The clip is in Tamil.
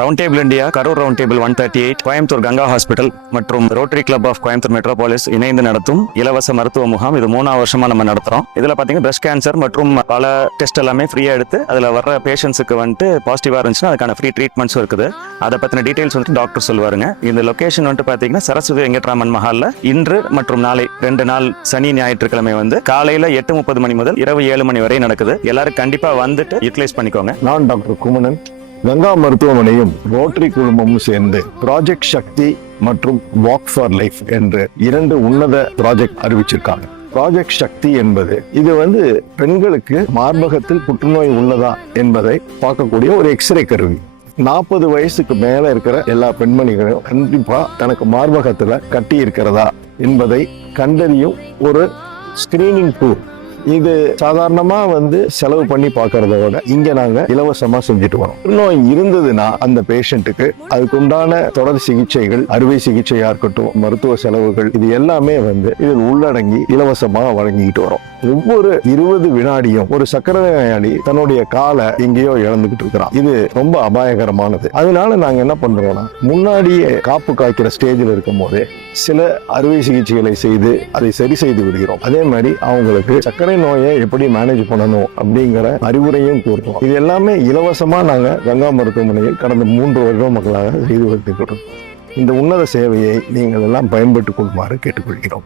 Round table India, Karur round table 138, Coimbatore Ganga hospital மற்றும் rotary club of Coimbatore metropolis இணைந்து நடத்தும் இலவச மருத்துவ முகாம். இது 3ஆவது வருஷமா நம்ம நடத்துறோம். இதுல பாத்தீங்கன்னா பிரஸ்ட் கேன்சர் மற்றும் பல டெஸ்ட் எல்லாமே ஃப்ரீயா எடுத்து அதுல வர்ற பேஷண்ட்ஸுக்கு வந்துட்டு பாசிட்டிவா இருந்துச்சுன்னா அதுக்கான ஃப்ரீ ட்ரீட்மெண்ட்ஸும் இருக்குது. அதை பத்தின டீடைல்ஸ் வந்துட்டு டாக்டர் சொல்லுவாருங்க. இந்த லொகேஷன் வந்துட்டு பாத்தீங்கன்னா சரஸ்வதி வெங்கட்ராமன் மஹால்ல இன்று மற்றும் நாளை 2 நாள் சனி ஞாயிற்றுக்கிழமை வந்து காலையில 8:30 மணி முதல் இரவு 7 மணி வரை நடக்குது. எல்லாரும் கண்டிப்பா வந்துட்டு யூட்டிலைஸ் பண்ணிக்கோங்க. நான் டாக்டர் குமணன். கங்கா மருத்துவமனையும் ரோட்டரி குழுமமும் சேர்ந்து ப்ராஜெக்ட் சக்தி மற்றும் வாக் ஃபார் லைஃப் என்று 2 உன்னத ப்ராஜெக்ட் அறிவிச்சிருக்காங்க. ப்ராஜெக்ட் சக்தி என்பது இது பெண்களுக்கு மார்பகத்தில் புற்றுநோய் உள்ளதா என்பதை பார்க்கக்கூடிய ஒரு எக்ஸ்ரே கருவி. 40 வயசுக்கு மேல இருக்கிற எல்லா பெண்மணிகளும் கண்டிப்பா தனக்கு மார்பகத்துல கட்டி இருக்கிறதா என்பதை கண்டறியும் ஒரு ஸ்கிரீனிங் டூல். இது சாதாரணமா செலவு பண்ணி பார்க்கறத விட இங்க நாங்க இலவசமா செஞ்சுட்டு வரோம். புற்றுநோய் இருந்ததுன்னா அந்த பேஷண்ட்டுக்கு அதுக்குண்டான தொடர் சிகிச்சைகள், அறுவை சிகிச்சையா இருக்கட்டும், மருத்துவ செலவுகள், இது எல்லாமே இதில் உள்ளடங்கி இலவசமா வழங்கிட்டு வரோம். ஒவ்வொரு 20 வினாடியும் ஒரு சக்கரை நோயாளி தன்னுடைய காலை எங்கேயோ இழந்துகிட்டு இருக்கிறான். இது ரொம்ப அபாயகரமானது. அதனால நாங்க என்ன பண்றோம்னா, முன்னாடியே காப்பு காய்க்கிற ஸ்டேஜில் இருக்கும் போதே சில அறுவை சிகிச்சைகளை செய்து அதை சரி செய்து விடுகிறோம். அதே மாதிரி அவங்களுக்கு சர்க்கரை நோயை எப்படி மேனேஜ் பண்ணணும் அப்படிங்கிற அறிவுரையும் கூறுறோம். இது எல்லாமே இலவசமா நாங்க கங்கா மருத்துவமனையில் கடந்த 3 வருடங்களாக செய்து வருகிறோம். இந்த உன்னத சேவையை நீங்கள் எல்லாம் பயன்பட்டுக் கொள்ளுமாறு கேட்டுக்கொள்கிறோம்.